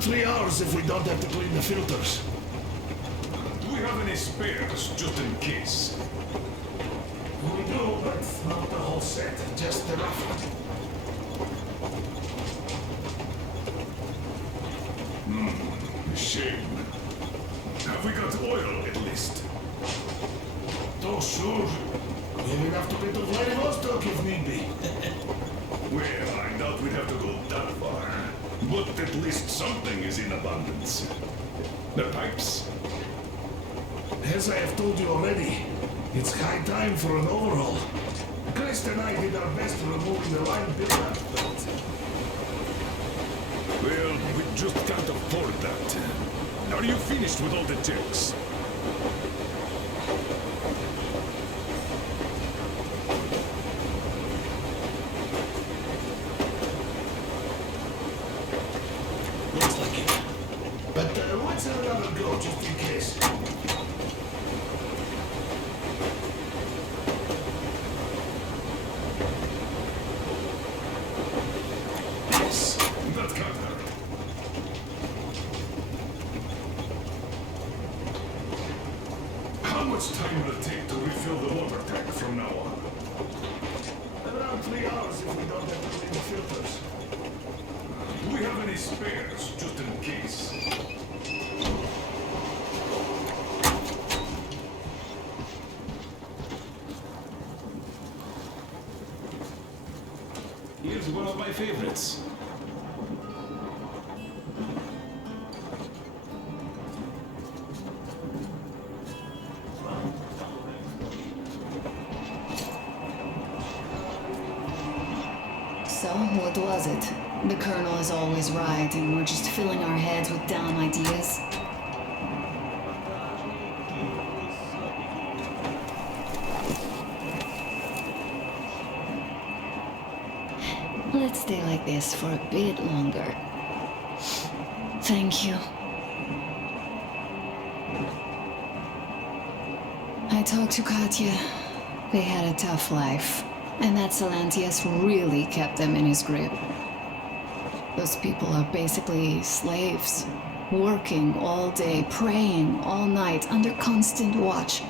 Around 3 hours if we don't have to clean the filters. Do we have any spares, just in case? We do, but not the whole set, just the rough one. Shame. Have we got oil, at least? Oh, sure. Maybe enough to get to Vladivostok if need be. Well, I doubt we'd have to go that far. But at least something is in abundance. The pipes? As I have told you already, it's high time for an overhaul. Chris and I did our best removing the line buildup, but... Well, we just can't afford that. Are you finished with all the checks? Looks like it. But let's have another go, just in case. Yes, that can't hurt. How much time will it take to refill the water tank from now on? Around 3 hours if we don't have to clean the filters. Do we have any spares, just in case? Here's one of my favorites. So, what was it? The Colonel is always right, and we're just filling our heads with dumb ideas. Let's stay like this for a bit longer. Thank you. I talked to Katya. They had a tough life, and that Salantius really kept them in his grip. Those people are basically slaves, working all day, praying all night, under constant watch,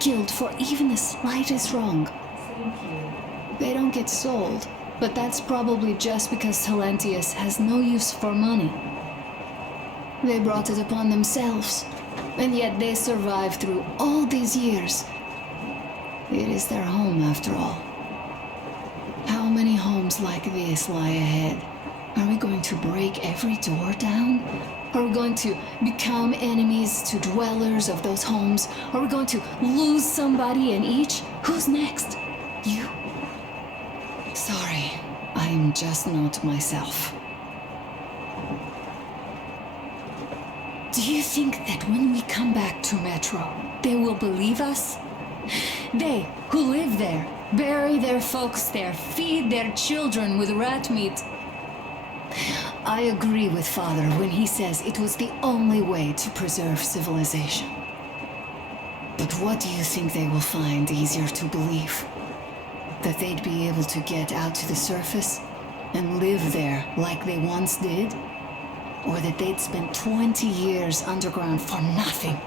killed for even the slightest wrong. They don't get sold, but that's probably just because Salantius has no use for money. They brought it upon themselves, and yet they survived through all these years. It is their home, after all. How many homes like this lie ahead? Are we going to break every door down? Are we going to become enemies to dwellers of those homes? Are we going to lose somebody in each? Who's next? You? Sorry, I am just not myself. Do you think that when we come back to Metro, they will believe us? They, who live there, bury their folks there, feed their children with rat meat. I agree with Father when he says it was the only way to preserve civilization. But what do you think they will find easier to believe? That they'd be able to get out to the surface and live there like they once did? Or that they'd spent 20 years underground for nothing,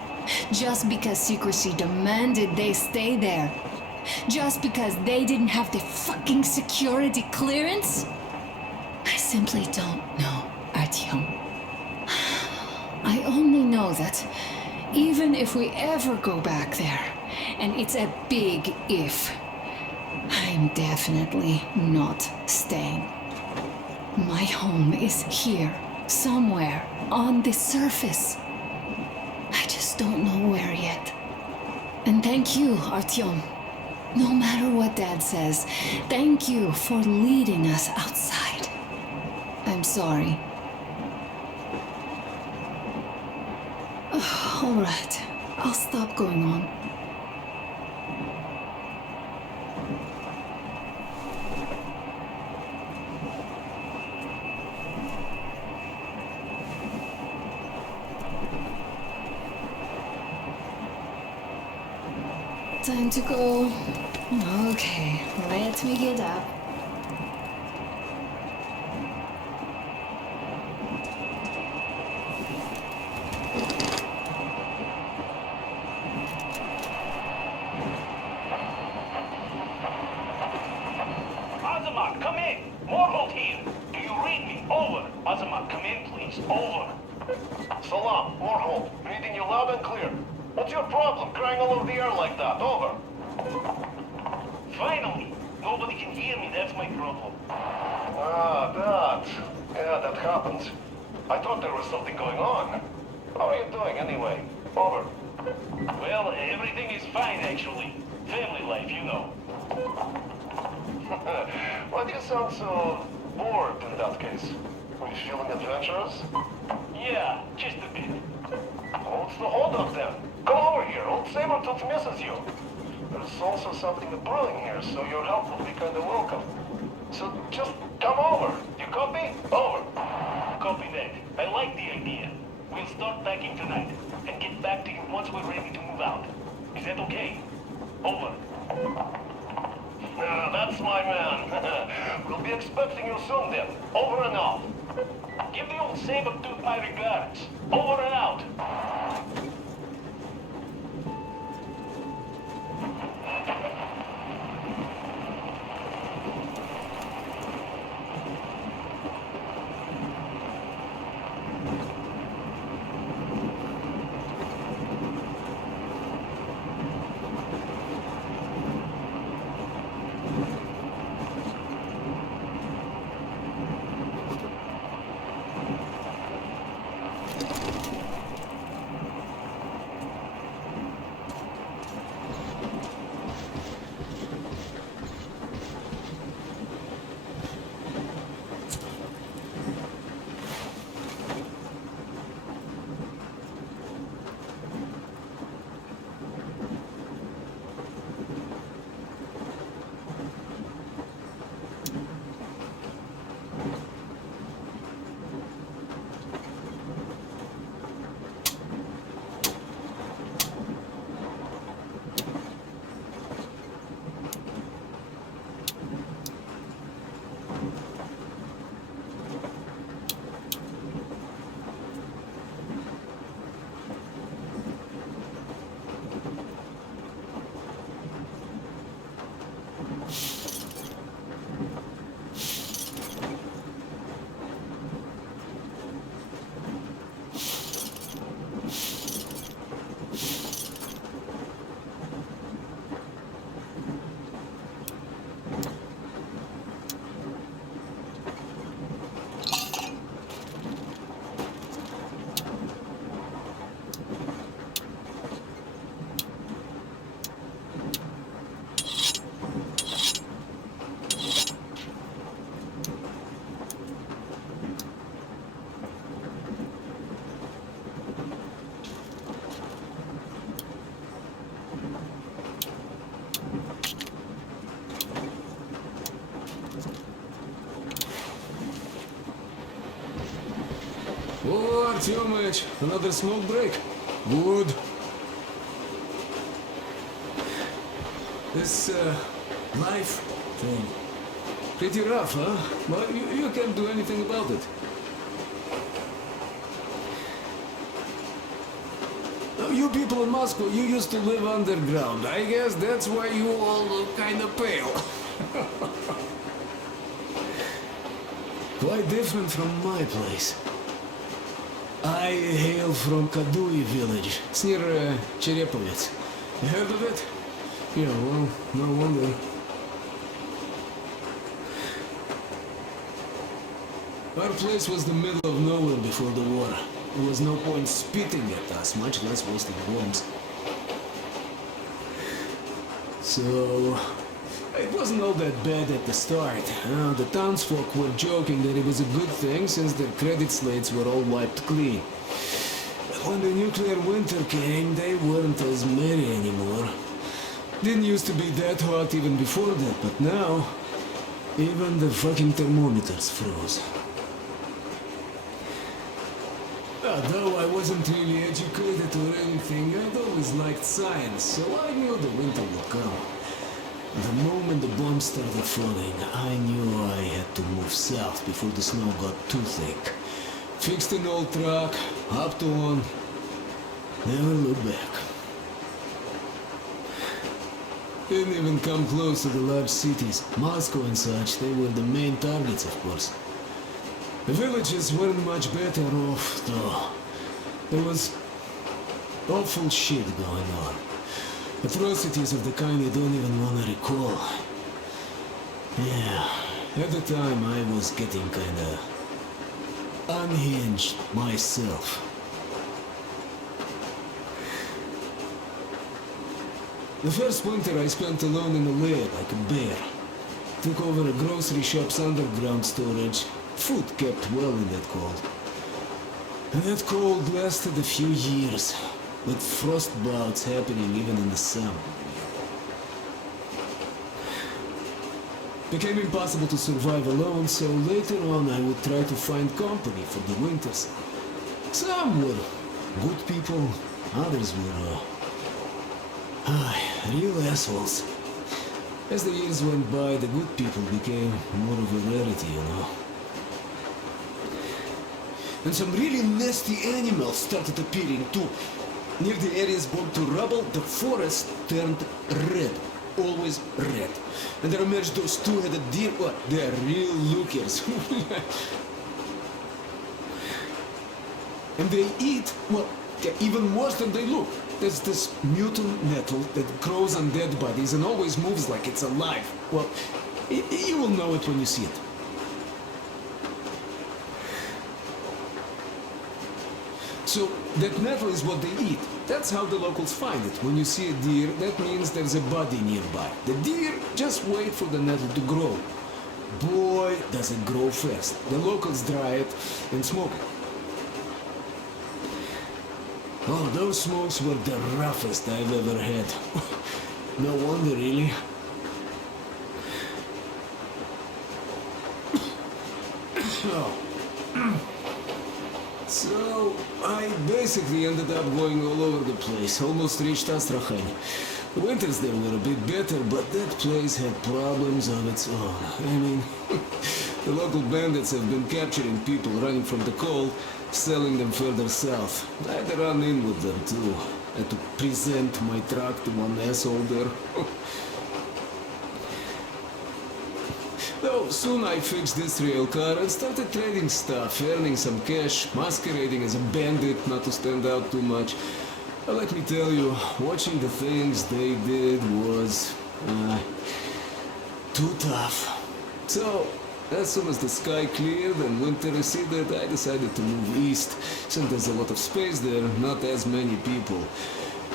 just because secrecy demanded they stay there? Just because they didn't have the fucking security clearance? I simply don't know, Artyom. I only know that even if we ever go back there, and it's a big if, I'm definitely not staying. My home is here, somewhere on the surface. I just don't know where yet. And thank you, Artyom. No matter what Dad says, thank you for leading us outside. I'm sorry. All right, I'll stop going on. Time to go. Okay, let me get up. Azamat, come in. Morgoth here. Do you read me? Over. Azamat, come in, please. Over. Salam, Morgoth. Reading you loud and clear. What's your problem, crying all over the air like that? Over. Finally. Nobody can hear me, that's my problem. Ah, that. Yeah, that happens. I thought there was something going on. How are you doing, anyway? Over. Well, everything is fine, actually. Family life, you know. Why do you sound so bored in that case? Are you feeling adventurous? Yeah, just a bit. What's the holdup then? Come over here, old Sabertooth misses you. There's also something brewing here, so your help will be kinda welcome. So just come over. You copy? Over. Copy that. I like the idea. We'll start packing tonight, and get back to you once we're ready to move out. Is that okay? Over. That's my man. We'll be expecting you soon then. Over and out. Give the old Sabertooth my regards. Over and out. Oh, Artyomich, another smoke break. Good. This, life thing. Pretty rough, huh? But you can't do anything about it. Now, you people in Moscow, you used to live underground. I guess that's why you all look kinda pale. Quite different from my place. I hail from Kadui village. It's near Cherepovets. You heard of it? Yeah, well, no wonder. Our place was the middle of nowhere before the war. There was no point spitting at us, much less wasting bombs. So, it wasn't all that bad at the start. The townsfolk were joking that it was a good thing since their credit slates were all wiped clean. But when the nuclear winter came, they weren't as merry anymore. Didn't used to be that hot even before that, but now, even the fucking thermometers froze. Though I wasn't really educated or anything, I'd always liked science, so I knew the winter would come. The moment the bombs started falling, I knew I had to move south before the snow got too thick. Fixed an old truck, hopped on, never looked back. Didn't even come close to the large cities. Moscow and such, they were the main targets, of course. The villages weren't much better off, though. There was awful shit going on. Atrocities of the kind you don't even want to recall. Yeah, at the time I was getting kinda unhinged myself. The first winter I spent alone in a lair like a bear. Took over a grocery shop's underground storage. Food kept well in that cold. And that cold lasted a few years, with frost bouts happening even in the summer. Became impossible to survive alone, so later on I would try to find company for the winters. Some were good people, others were real assholes. As the years went by, the good people became more of a rarity, you know. And some really nasty animals started appearing too. Near the areas burned to rubble, the forest turned red. Always red. And there emerged those two-headed deer. What? They are real lookers. And they eat, well, even worse than they look. There's this mutant nettle that grows on dead bodies and always moves like it's alive. Well, you will know it when you see it. So, that nettle is what they eat. That's how the locals find it. When you see a deer, that means there's a body nearby. The deer just wait for the nettle to grow. Boy, does it grow fast. The locals dry it and smoke it. Oh, those smokes were the roughest I've ever had. No wonder, really. Oh. So, I basically ended up going all over the place, almost reached Astrakhan. The winters there were a bit better, but that place had problems of its own. I mean, the local bandits have been capturing people running from the cold, selling them further south. I had to run in with them too. I had to present my truck to one asshole there. Though soon I fixed this rail car and started trading stuff, earning some cash, masquerading as a bandit not to stand out too much. But let me tell you, watching the things they did was too tough. So, as soon as the sky cleared and winter receded, I decided to move east, since there's a lot of space there, not as many people.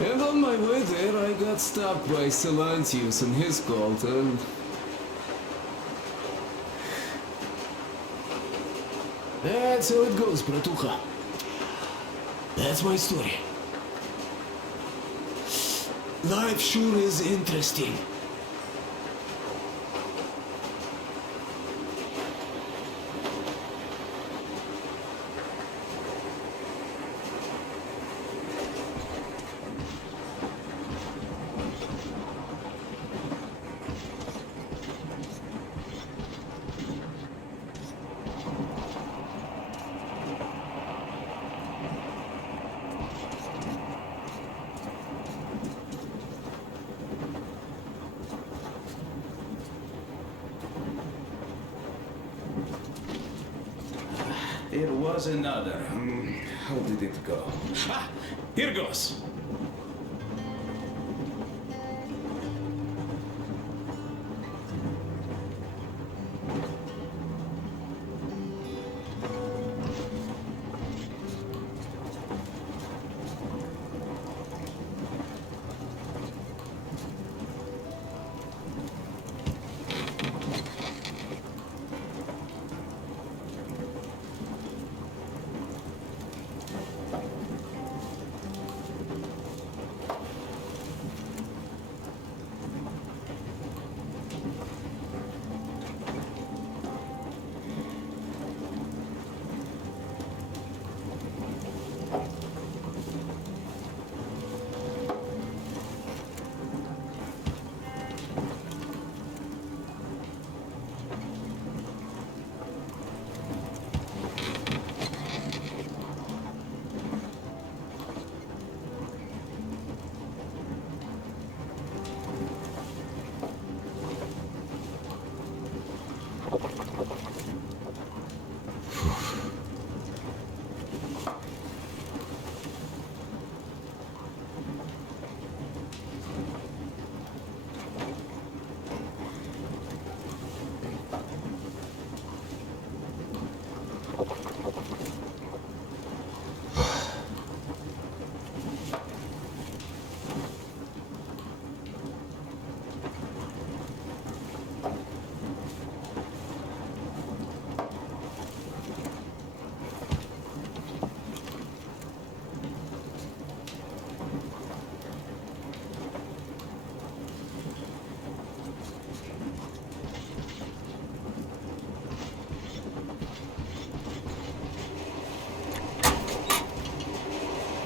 And on my way there, I got stopped by Silantius and his cult, and that's how it goes, bratucha. That's my story. Life sure is interesting. There was another. How did it go? Ah! Here goes!